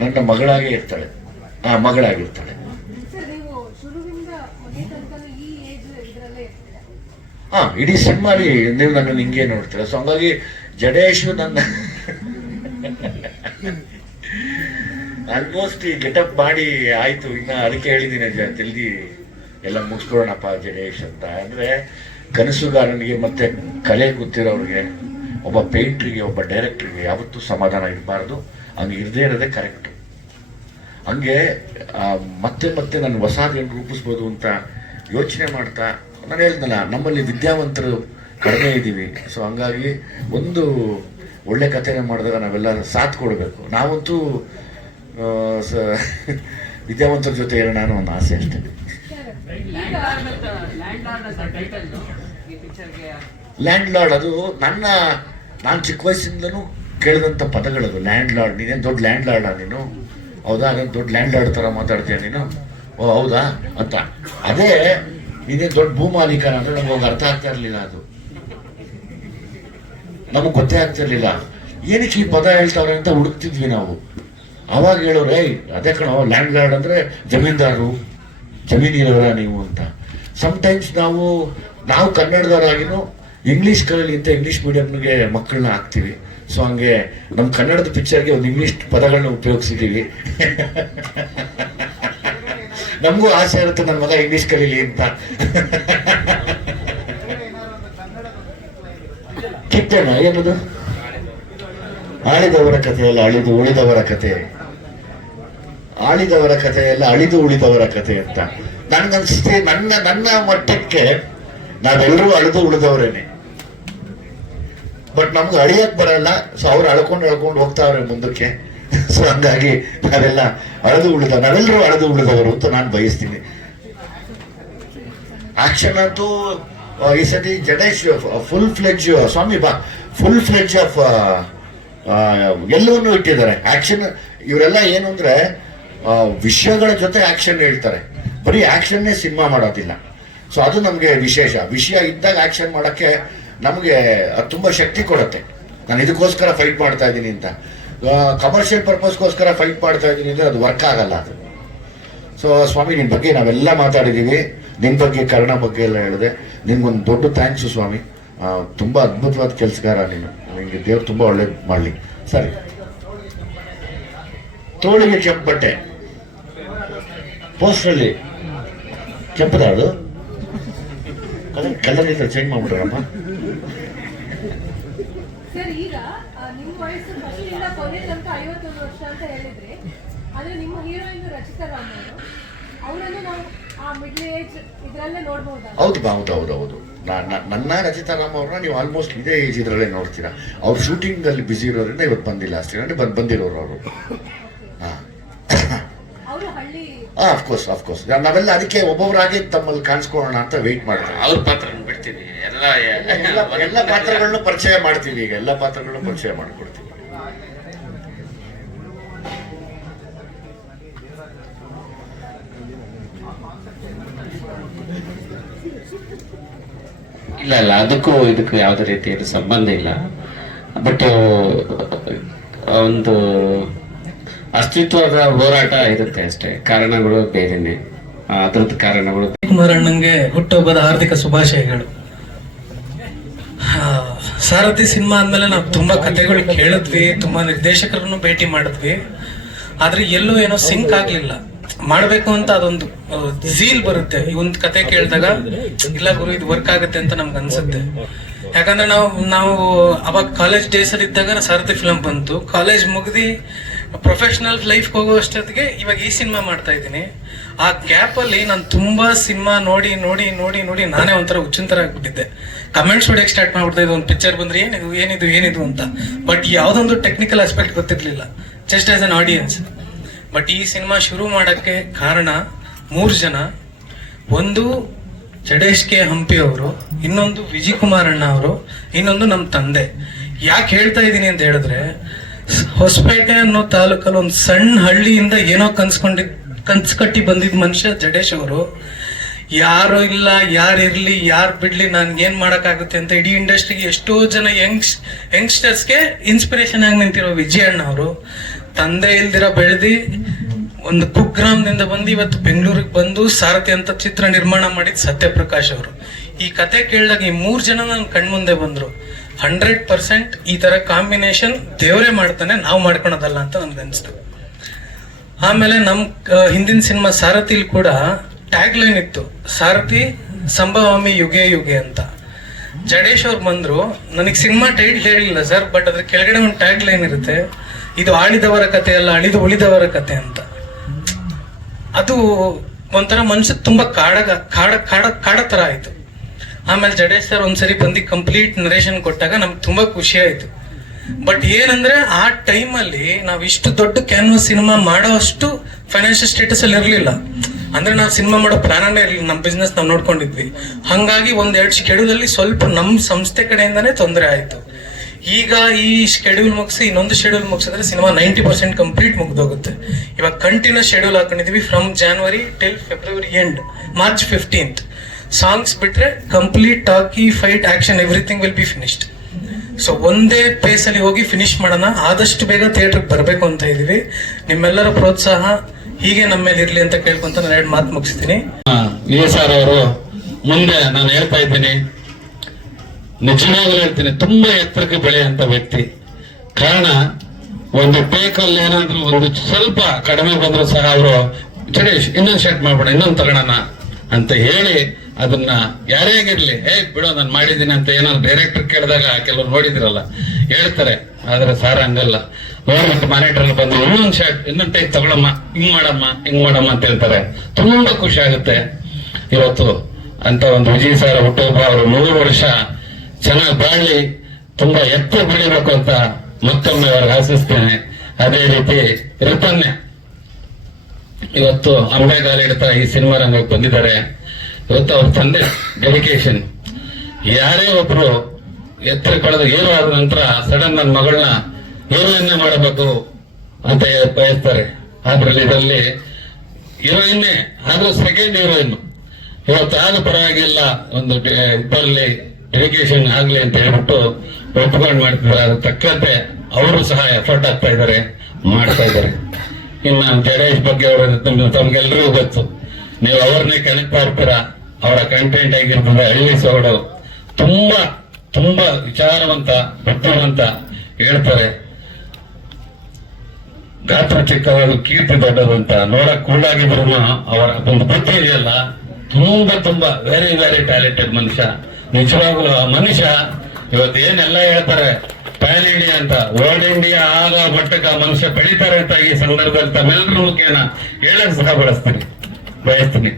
ನನ್ನ ಮಗಳಾಗೇ ಇರ್ತಾಳೆ. ಆ ಮಗಳಾಗಿರ್ತಾಳೆ. ಹಾ ಇಡೀ ಸಿನಿಮಾಲಿ ನೀವು ನನ್ನ ಹಿಂಗೆ ನೋಡ್ತೀರ. ಸೊ ಹಂಗಾಗಿ ಜಡೇಶು ನನ್ನ ಆಲ್ಮೋಸ್ಟ್ ಈ ಗೆಟಪ್ ಮಾಡಿ ಆಯ್ತು. ಇನ್ನ ಅದಕ್ಕೆ ಹೇಳಿದ್ದೀನಿ ಜಲ್ದಿ ಎಲ್ಲ ಮುಗಿಸ್ಕೊಡೋಣಪ್ಪ ಜಡೇಶ್ ಅಂತ. ಅಂದ್ರೆ ಕನಸುಗಾರನಿಗೆ ಮತ್ತೆ ಕಲೆ ಗೊತ್ತಿರೋರಿಗೆ ಒಬ್ಬ ಪೇಂಟ್ರಿಗೆ ಒಬ್ಬ ಡೈರೆಕ್ಟ್ರಿಗೆ ಯಾವತ್ತೂ ಸಮಾಧಾನ ಇರಬಾರ್ದು. ಹಂಗೆ ಇರದೇ ಇರೋದೇ ಕರೆಕ್ಟು ಹಂಗೆ ಮತ್ತೆ ಮತ್ತೆ ನಾನು ಹೊಸದೇನು ರೂಪಿಸ್ಬೋದು ಅಂತ ಯೋಚನೆ ಮಾಡ್ತಾ ನಾನು ಹೇಳ್ದಲ್ಲ ನಮ್ಮಲ್ಲಿ ವಿದ್ಯಾವಂತರು ಕಡಿಮೆ ಇದ್ದೀವಿ. ಸೊ ಹಂಗಾಗಿ ಒಂದು ಒಳ್ಳೆ ಕಥೆನ ಮಾಡಿದಾಗ ನಾವೆಲ್ಲ ಸಾಥ್ ಕೊಡಬೇಕು. ನಾವಂತೂ ವಿದ್ಯಾವಂತರ ಜೊತೆ ಇರೋಣ ಅನ್ನೋ ಒಂದು ಆಸೆ ಅಷ್ಟೇ. ಲ್ಯಾಂಡ್ ಲಾರ್ಡ್ ಅದು ನನ್ನ ನಾನು ಚಿಕ್ಕ ವಯಸ್ಸಿಂದಲೂ ಕೇಳಿದಂಥ ಪದಗಳದು ಲ್ಯಾಂಡ್ ಲಾರ್ಡ್ ನೀನೇನು ದೊಡ್ಡ ಲ್ಯಾಂಡ್ ಲಾರ್ಡ ನೀನು? ಹೌದಾ? ನೀನು ದೊಡ್ಡ ಲ್ಯಾಂಡ್ ಲಾರ್ಡ್ ಥರ ಮಾತಾಡ್ತೀಯ ನೀನು? ಓ, ಹೌದಾ? ಅಂತ. ಅದೇ, ನೀನೇನು ದೊಡ್ಡ ಭೂಮಾಲೀಕ ಅಂದ್ರೆ ನಮ್ಗೆ ಅರ್ಥ ಆಗ್ತಾ ಇರಲಿಲ್ಲ ಅದು. ನಮಗೆ ಗೊತ್ತೇ ಆಗ್ತಿರ್ಲಿಲ್ಲ ಏನಕ್ಕೆ ಈ ಪದ ಹೇಳ್ತಾವ್ರೆ ಅಂತ ಹುಡುಕ್ತಿದ್ವಿ ನಾವು. ಅವಾಗ ಹೇಳೋರು ಅದೇ ಕಣ ಲ್ಯಾಂಡ್ ಲಾರ್ಡ್ ಅಂದ್ರೆ ಜಮೀನ್ದಾರರು ಜಮೀನಿರೋರ ನೀವು ಅಂತ. ಟೈಮ್ಸ್ ನಾವು ನಾವು ಕನ್ನಡದವರಾಗಿನೂ ಇಂಗ್ಲೀಷ್ ಕಲೀಲಿ ಅಂತ ಇಂಗ್ಲೀಷ್ ಮೀಡಿಯಮ್ಗೆ ಮಕ್ಕಳನ್ನ ಹಾಕ್ತೀವಿ. ಸೊ ಹಂಗೆ ನಮ್ಮ ಕನ್ನಡದ ಪಿಕ್ಚರ್ಗೆ ಒಂದು ಇಂಗ್ಲಿಷ್ ಪದಗಳನ್ನ ಉಪಯೋಗಿಸಿದ್ದೀವಿ ನಮಗೂ ಆಸೆ ಇರುತ್ತೆ ನನ್ನ ಮಗ ಇಂಗ್ಲೀಷ್ ಕಲೀಲಿ ಅಂತ. ಕಿತ್ತೇನ ಏನದು? ಆಳಿದವರ ಕಥೆಯಲ್ಲ ಅಳಿದು ಉಳಿದವರ ಕಥೆ. ಆಳಿದವರ ಕಥೆಯಲ್ಲ ಅಳಿದು ಉಳಿದವರ ಕಥೆ ಅಂತ. ನನ್ಗನ್ಸುತ್ತೆ ನನ್ನ ನನ್ನ ಮಟ್ಟಕ್ಕೆ ನಾವೆಲ್ಲರೂ ಅಳಿದು ಉಳಿದವರೇನೆ. ಬಟ್ ನಮ್ಗೆ ಅಳಿಯಕ್ ಬರಲ್ಲ. ಸೊ ಅವ್ರು ಅಳ್ಕೊಂಡು ಅಳ್ಕೊಂಡು ಹೋಗ್ತಾವ್ರೆ ಮುಂದಕ್ಕೆ. ಸೊ ಹಂಗಾಗಿ ನಾವೆಲ್ಲ ಅಳೆದು ಉಳಿದ ನಾವೆಲ್ಲರೂ ಅಳೆದು ಉಳಿದವರು ಅಂತ ನಾನು ಬಯಸ್ತೀನಿ. ಆಕ್ಷನ್ ಅಂತೂ ಈ ಸತಿ ಜಡೇಶ್ ಫುಲ್ ಫ್ಲೆಜ್ ಸ್ವಾಮಿ ಬಾ ಫುಲ್ ಫ್ಲೆಜ್ ಆಫ್ ಎಲ್ಲವನ್ನೂ ಇಟ್ಟಿದ್ದಾರೆ. ಆಕ್ಷನ್ ಇವರೆಲ್ಲ ಏನು ಅಂದ್ರೆ ವಿಷಯಗಳ ಜೊತೆ ಆಕ್ಷನ್ ಹೇಳ್ತಾರೆ. ಬರೀ ಆಕ್ಷನ್ನೇ ಸಿನಿಮಾ ಮಾಡೋದಿಲ್ಲ. ಸೊ ಅದು ನಮಗೆ ವಿಶೇಷ. ವಿಷಯ ಇದ್ದಾಗ ಆಕ್ಷನ್ ಮಾಡೋಕ್ಕೆ ನಮಗೆ ಅದು ತುಂಬ ಶಕ್ತಿ ಕೊಡುತ್ತೆ. ನಾನು ಇದಕ್ಕೋಸ್ಕರ ಫೈಟ್ ಮಾಡ್ತಾ ಇದ್ದೀನಿ ಅಂತ. ಕಮರ್ಷಿಯಲ್ ಪರ್ಪಸ್ಗೋಸ್ಕರ ಫೈಟ್ ಮಾಡ್ತಾ ಇದ್ದೀನಿ ಅಂದರೆ ಅದು ವರ್ಕ್ ಆಗಲ್ಲ ಅದು. ಸೊ ಸ್ವಾಮಿ ನಿನ್ನ ಬಗ್ಗೆ ನಾವೆಲ್ಲ ಮಾತಾಡಿದ್ದೀವಿ ನಿನ್ನ ಬಗ್ಗೆ, ಕರ್ಣ ಬಗ್ಗೆ ಎಲ್ಲ ಹೇಳಿದೆ. ನಿನ್ಗೊಂದು ದೊಡ್ಡ ಥ್ಯಾಂಕ್ಸು ಸ್ವಾಮಿ. ತುಂಬ ಅದ್ಭುತವಾದ ಕೆಲಸಗಾರ ನೀನು. ನಿಮಗೆ ದೇವ್ರು ತುಂಬ ಒಳ್ಳೇದು ಮಾಡಲಿ. ಸರಿ. ತೋಳಿಗೆ ಕೆಂಪು ಬಟ್ಟೆ. ಪೋಸ್ಟಲ್ಲಿ ಅದು? ಕಲರ್ ಕಲರ್ ಚೇಂಜ್ ಮಾಡ್ಬಿಟ್ರಮ್ಮ ಸರ್ ಈಗ ಆ, ನಿಮ್ಮ ವಯಸ್ಸು ಫಸ್ಟ್ ಇಂದ ಕೊನೆ ತನಕ ಐವತ್ತೊಂದು ವರ್ಷ ಅಂತ ಹೇಳಿದ್ರಿ ಅಂದ್ರೆ ನಿಮ್ಮ ಹೀರೋಯಿನ್ ರಚಿತಾ ರಾಮ್ ಅವರು ಅವರನ್ನು ನಾವು ಆ ಮಿಡ್ಲ್ ಏಜ್ ಇದರಲ್ಲೇ ನೋಡ್ಬೋದಾ? ಹೌದು ಬಾ ಹೌದು ಹೌದು ಹೌದು. ನನ್ನ ರಚಿತಾ ರಾಮ್ ಅವ್ರನ್ನ ನೀವು ಆಲ್ಮೋಸ್ಟ್ ಇದೇ ಏಜ್ ಇದರಲ್ಲೇ ನೋಡ್ತೀರಾ. ಅವ್ರು ಶೂಟಿಂಗ್ ಅಲ್ಲಿ ಬಿಸಿ ಇರೋದ್ರಿಂದ ಇವತ್ತು ಬಂದಿಲ್ಲ ಅಷ್ಟೇ. ಅಂದ್ರೆ ಬಂದ್ ಬಂದಿರೋರು ಅವರು. ಹಾಂ. ಅವರು ಹಳ್ಳಿ ಅಫ್ಕೋರ್ಸ್ ಅಫ್ಕೋರ್ಸ್ ನಾವೆಲ್ಲ ಅದಕ್ಕೆ ಒಬ್ಬೊಬ್ಬರಾಗಿ ತಮ್ಮಲ್ಲಿ ಕಾಣಿಸ್ಕೊಳ್ಳೋಣ ಅಂತ ವೆಯ್ಟ್ ಮಾಡ್ತೀವಿ. ಅವ್ರ ಪಾತ್ರ ಬಿಡ್ತೀನಿ. ಎಲ್ಲ ಎಲ್ಲ ಪಾತ್ರಗಳನ್ನು ಪಾತ್ರಗಳನ್ನೂ ಪರಿಚಯ ಮಾಡ್ತೀವಿ ಈಗ. ಎಲ್ಲ ಪಾತ್ರಗಳನ್ನೂ ಪರಿಚಯ ಮಾಡ್ಕೊಡ್ತೀವಿ ಇಲ್ಲ ಇಲ್ಲ. ಅದಕ್ಕೂ ಇದಕ್ಕೂ ಯಾವುದೇ ರೀತಿಯ ಸಂಬಂಧ ಇಲ್ಲ. ಬಟ್ ಒಂದು ಅಸ್ತಿತ್ವದ ಹೋರಾಟ ಇರುತ್ತೆ ಅಷ್ಟೇ. ಕಾರಣಗಳು ಬೇರೆನೆ. ಅದ್ರದ್ದು ಕಾರಣಗಳು ಕುಮಾರಣ್ಣಂಗೆ ಹುಟ್ಟುಹಬ್ಬದ ಹಾರ್ದಿಕ ಶುಭಾಶಯಗಳು. ಸಾರಥಿ ಸಿನಿಮಾ ಅಂದಮೇಲೆ ನಾವು ತುಂಬಾ ಕಥೆಗಳು ಕೇಳಿದ್ವಿ, ತುಂಬಾ ನಿರ್ದೇಶಕರನ್ನು ಭೇಟಿ ಮಾಡಿದ್ವಿ. ಆದ್ರೆ ಎಲ್ಲೂ ಏನೋ ಸಿಂಕ್ ಆಗ್ಲಿಲ್ಲ. ಮಾಡ್ಬೇಕು ಅಂತ ಅದೊಂದು ಝೀಲ್ ಬರುತ್ತೆ. ಈ ಒಂದು ಕತೆ ಕೇಳಿದಾಗ, ಇಲ್ಲ ಗುರು, ಇದು ವರ್ಕ್ ಆಗುತ್ತೆ ಅಂತ ನಮ್ಗೆ ಅನ್ಸುತ್ತೆ. ಯಾಕಂದ್ರೆ ನಾವು ನಾವು ಅವಾಗ ಕಾಲೇಜ್ ಡೇಸ್ ಅಲ್ಲಿ ಇದ್ದಾಗ ಸಾರಥಿ ಫಿಲಮ್ ಬಂತು. ಕಾಲೇಜ್ ಮುಗಿದು ಪ್ರೊಫೆಷನಲ್ ಲೈಫ್ ಹೋಗೋ ಅಷ್ಟೊತ್ತಿಗೆ ಇವಾಗ ಈ ಸಿನಿಮಾ ಮಾಡ್ತಾ ಇದ್ದೀನಿ. ಆ ಗ್ಯಾಪ್ ಅಲ್ಲಿ ನಾನು ತುಂಬಾ ಸಿನಿಮಾ ನೋಡಿ ನೋಡಿ ನೋಡಿ ನೋಡಿ ನಾನೇ ಒಂಥರ ಉಚ್ಚಂತರ ಆಗ್ಬಿಟ್ಟಿದ್ದೆ ಕಮೆಂಟ್ಸ್ ಹೊಡೆಯಕ್ಕೆ ಸ್ಟಾರ್ಟ್ ಮಾಡ್ಬಿಡ್ತಾ ಇದು ಒಂದು ಪಿಕ್ಚರ್ ಬಂದ್ರೆ ಏನಿದು ಏನಿದು ಏನಿದು ಅಂತ. ಬಟ್ ಯಾವುದೊಂದು ಟೆಕ್ನಿಕಲ್ ಆಸ್ಪೆಕ್ಟ್ ಗೊತ್ತಿರಲಿಲ್ಲ. Just as an audience but ಈ ಸಿನಿಮಾ ಶುರು ಮಾಡಕ್ಕೆ ಕಾರಣ ಮೂರು ಜನ. ಒಂದು ಜಡೇಶ್ ಕೆ ಹಂಪಿ ಅವರು, ಇನ್ನೊಂದು ವಿಜಯ್ ಕುಮಾರ್ ಅಣ್ಣ ಅವರು, ಇನ್ನೊಂದು ನಮ್ಮ ತಂದೆ. ಯಾಕೆ ಹೇಳ್ತಾ ಇದ್ದೀನಿ ಅಂತ ಹೇಳಿದ್ರೆ, ಹೊಸಪೇಟೆ ಅನ್ನೋ ತಾಲೂಕಲ್ಲಿ ಒಂದು ಸಣ್ಣ ಹಳ್ಳಿಯಿಂದ ಏನೋ ಕನ್ಸ್ಕೊಂಡಿದ್, ಕನ್ಸ್ ಕಟ್ಟಿ ಬಂದಿದ್ದ ಮನುಷ್ಯ ಜಡೇಶ್ ಅವರು. ಯಾರು ಇಲ್ಲ, ಯಾರು ಇರ್ಲಿ, ಯಾರು ಬಿಡ್ಲಿ ನನ್ಗೇನು ಮಾಡಕ್ಕಾಗುತ್ತೆ ಅಂತ ಇಡೀ ಇಂಡಸ್ಟ್ರಿಗೆ ಎಷ್ಟೋ ಜನ ಯಂಗ್ಸ್, ಯಂಗ್ಸ್ಟರ್ಸ್ಗೆ ಇನ್ಸ್ಪಿರೇಷನ್ ಆಗಿ ನಿಂತಿರೋ ವಿಜಯ ಅಣ್ಣ ಅವರು. ತಂದೆ ಇಲ್ದಿರ ಬೆಳೆದಿ ಒಂದು ಕುಗ್ರಾಮದಿಂದ ಬಂದು ಇವತ್ತು ಬೆಂಗಳೂರಿಗೆ ಬಂದು ಸಾರಥಿ ಅಂತ ಚಿತ್ರ ನಿರ್ಮಾಣ ಮಾಡಿದ ಸತ್ಯಪ್ರಕಾಶ್ ಅವರು. ಈ ಕತೆ ಕೇಳಿದಾಗ ಈ ಮೂರು ಜನ ನನ್ನ ಕಣ್ಮುಂದೆ ಬಂದರು. ಹಂಡ್ರೆಡ್ ಪರ್ಸೆಂಟ್ ಈ ತರ ಕಾಂಬಿನೇಷನ್ ದೇವರೇ ಮಾಡ್ತಾನೆ, ನಾವು ಮಾಡ್ಕೊಳೋದಲ್ಲ ಅಂತ ನನ್ಗೆ ಅನಿಸ್ತು. ಆಮೇಲೆ ನಮ್ಮ ಹಿಂದಿನ ಸಿನಿಮಾ ಸಾರಥಿಲಿ ಕೂಡ ಟ್ಯಾಗ್ ಲೈನ್ ಇತ್ತು. ಸಾರಥಿ, ಸಂಭವಾಮಿ, ಯುಗೆ ಯುಗೆ ಅಂತ. ಜಡೇಶ್ ಅವ್ರು ಬಂದರು. ನನಗೆ ಸಿನಿಮಾ ಟೈಟ್ ಹೇಳಿಲ್ಲ ಸರ್, ಬಟ್ ಅದ್ರ ಕೆಳಗಡೆ ಒಂದು ಟ್ಯಾಗ್ ಲೈನ್ ಇರುತ್ತೆ. ಇದು ಆಳಿದವರ ಕತೆ ಅಲ್ಲ, ಅಳಿದು ಉಳಿದವರ ಕತೆ ಅಂತ. ಅದು ಒಂಥರ ಮನುಷ್ಯ ತುಂಬಾ ಕಾಡಗ, ಕಾಡ ಕಾಡ ಕಾಡ ತರ ಆಯ್ತು. ಆಮೇಲೆ ಜಡೇಶ್ ಸರ್ ಒಂದ್ಸರಿ ಬಂದು ಕಂಪ್ಲೀಟ್ ನರೇಷನ್ ಕೊಟ್ಟಾಗ ನಮ್ಗೆ ತುಂಬಾ ಖುಷಿ ಆಯ್ತು. ಬಟ್ ಏನಂದ್ರೆ ಆ ಟೈಮಲ್ಲಿ ನಾವು ಇಷ್ಟು ದೊಡ್ಡ ಕ್ಯಾನ್ವಸ್ ಸಿನಿಮಾ ಮಾಡೋ ಅಷ್ಟು ಫೈನಾನ್ಷಿಯಲ್ ಸ್ಟೇಟಸ್ ಅಲ್ಲಿ ಇರಲಿಲ್ಲ. ಅಂದ್ರೆ ನಾವು ಸಿನಿಮಾ ಮಾಡೋ ಪ್ಲಾನೇ ಇರಲಿಲ್ಲ ನಮ್ಮ ಬಿಸ್ನೆಸ್ ನಾವು ನೋಡ್ಕೊಂಡಿದ್ವಿ. ಹಂಗಾಗಿ ಒಂದ್ ಎರಡು ಶೆಡ್ಯೂಲ್ ಸ್ವಲ್ಪ ನಮ್ಮ ಸಂಸ್ಥೆ ಕಡೆಯಿಂದಾನೇ ತೊಂದರೆ ಆಯ್ತು. ಈಗ ಈ ಶೆಡ್ಯೂಲ್ ಮುಗಿಸಿ, ಇನ್ನೊಂದು ಶೆಡ್ಯೂಲ್ ಮುಗಿಸಿದ್ರೆ ಸಿನಿಮಾ ನೈಂಟಿ ಪರ್ಸೆಂಟ್ ಕಂಪ್ಲೀಟ್ ಮುಗ್ದೋಗುತ್ತೆ. ಇವಾಗ continuous schedule ಹಾಕೊಂಡಿದೀವಿ from January till February end March fifteenth songs ಬಿಟ್ರೆ complete talkie fight action everything will be finished so ಒಂದೇ ಪೇಸ್ ಅಲ್ಲಿ ಹೋಗಿ ಫಿನಿಶ್ ಮಾಡೋಣ. ಆದಷ್ಟು ಬೇಗ ಥಿಯೇಟ್ರಿಗೆ ಬರಬೇಕು ಅಂತ ಇದೀವಿ ನಿಮ್ಮೆಲ್ಲರ ಪ್ರೋತ್ಸಾಹ ಹೀಗೆ ನಮ್ಮ ಮೇಲೆ ಇರ್ಲಿ ಅಂತ ಕೇಳ್ಕೊಂತ ನಾನು ಎರಡು ಮಾತು ಮುಗಿಸ್ತೀನಿ. ಎಸ್ ಅವರು ಮುಂದೆ ನಾನು ಹೇಳ್ತಾ ಇದ್ದೀನಿ. ನಿಜವಾಗ್ಲೂ ಹೇಳ್ತೀನಿ, ತುಂಬಾ ಎತ್ತರಕ್ಕೆ ಬೆಳೆಯುವಂತ ವ್ಯಕ್ತಿ. ಕಾರಣ, ಒಂದು ಟೇಕಲ್ಲಿ ಏನಾದ್ರೂ ಒಂದು ಸ್ವಲ್ಪ ಕಡಿಮೆ ಬಂದ್ರು ಸಹ ಅವರು ಚಡೇಶ್ ಇನ್ನೊಂದು ಶರ್ಟ್ ಮಾಡ್ಬೇಡ ಇನ್ನೊಂದು ತಗೋಣ ಅಂತ ಹೇಳಿ ಅದನ್ನ ಯಾರೇ ಆಗಿರ್ಲಿ ಹೇ ಬಿಡೋ, ನಾನು ಮಾಡಿದ್ದೀನಿ ಅಂತ ಏನಾದ್ರು ಡೈರೆಕ್ಟರ್ ಕೇಳಿದಾಗ ಕೆಲವ್ರು ನೋಡಿದಿರಲ್ಲ, ಹೇಳ್ತಾರೆ, ಆದ್ರೆ ಸಾರ ಹಂಗಲ್ಲ. ಗೌರ್ಮೆಂಟ್ ಮ್ಯಾನೇಟರ್ ಬಂದು, ಇನ್ನೊಂದು ಶರ್ಟ್ ಇನ್ನೊಂದು ಟೈಪ್ ತಗೊಳಮ್ಮ, ಹಿಂಗ್ ಮಾಡಮ್ಮ ಹಿಂಗ್ ಮಾಡಮ್ಮ ಅಂತ ಹೇಳ್ತಾರೆ. ತುಂಬಾ ಖುಷಿ ಆಗುತ್ತೆ. ಇವತ್ತು ಅಂತ ಒಂದು ವಿಜಯ್ ಸರ್ ಹುಟ್ಟುಹಬ್ಬ, ಅವರು ನೂರು ವರ್ಷ ಚೆನ್ನಾಗಿ ಬಾಳಿ ತುಂಬಾ ಎತ್ತರ ಬೆಳಿಬೇಕು ಅಂತ ಮತ್ತೊಮ್ಮೆ ಅವ್ರಿಗೆ ಆಶಿಸ್ತೇನೆ. ಅದೇ ರೀತಿ ರಿಪನ್ಯ ಇವತ್ತು ಅಂಬೆಗಾಲ ಇಡ್ತಾ ಈ ಸಿನಿಮಾ ರಂಗಕ್ಕೆ ಬಂದಿದ್ದಾರೆ. ಇವತ್ತು ಅವ್ರ ತಂದೆ ಡೆಡಿಕೇಶನ್. ಯಾರೇ ಒಬ್ರು ಎತ್ತರ ಕಳೆದು ಹೀರೋ ಆದ ನಂತರ ಸಡನ್ ನನ್ನ ಮಗಳನ್ನ ಹೀರೋಯಿನ್ನೇ ಮಾಡಬೇಕು ಅಂತ ಬಯಸ್ತಾರೆ. ಅದ್ರಲ್ಲಿ ಇದರಲ್ಲಿ ಹೀರೋಯಿನ್ನೇ ಆದ್ರೂ ಸೆಕೆಂಡ್ ಹೀರೋಯಿನ್. ಇವತ್ತು ಆದ ಪರವಾಗಿಲ್ಲ ಒಂದು ಇದ್ರಲ್ಲಿ ಡೆಡಿಕೇಶನ್ ಆಗ್ಲಿ ಅಂತ ಹೇಳ್ಬಿಟ್ಟು ಒಪ್ಕೊಂಡು ಮಾಡ್ತಿದ್ದಾರೆ ಅದ್ರ ತಕ್ಕಂತೆ ಅವರು ಸಹ ಎಫರ್ಟ್ ಆಗ್ತಾ ಇದ್ದಾರೆ ಮಾಡ್ತಾ ಇದ್ದಾರೆ ಇನ್ನು ಜಡೇಶ್ ಬಗ್ಗೆ ಅವರ ತಮ್ಗೆಲ್ರಿಗೂ ಗೊತ್ತು. ನೀವು ಅವ್ರನ್ನೇ ಕನೆಕ್ಟ್ ಮಾಡ್ತೀರಾ? ಅವರ ಕಂಟೆಂಟ್ ಆಗಿರ್ತದೆ ಹಳ್ಳಿ ಸೊಗಡು ತುಂಬಾ ತುಂಬಾ ವಿಚಾರವಂತ, ಬುದ್ಧಿವಂತ ಹೇಳ್ತಾರೆ. ಗಾತ್ರ ಚಿಕ್ಕವರು ಕೀರ್ತಿ ದೊಡ್ಡದಂತ ಅಂತ. ನೋಡಕ್ ಕೂಡಾಗಿದ್ರು ಅವರ ಒಂದು ಬುದ್ಧಿ ಇದೆಯಲ್ಲ? ತುಂಬಾ ತುಂಬಾ ವೆರಿ ವೆರಿ ಟ್ಯಾಲೆಂಟೆಡ್ ಮನುಷ್ಯ. ನಿಜವಾಗ್ಲೂ ಮನುಷ್ಯ ಇವತ್ತು ಏನೆಲ್ಲ ಹೇಳ್ತಾರೆ? ಪ್ಯಾನ್ ಇಂಡಿಯಾ ಅಂತ. ವರ್ಲ್ಡ್ ಇಂಡಿಯಾ ಆಗ ಮಟ್ಟಕ್ಕೆ ಮನುಷ್ಯ ಬೆಳಿತಾರೆ ಅಂತ ಈ ಸಂದರ್ಭದಲ್ಲಿ ತಮ್ಮೆಲ್ಲರೂ ಮುಖೇನ ಹೇಳಕ್ ಸಹ ಬಳಸ್ತೀನಿ ಬಯಸ್ತೀನಿ.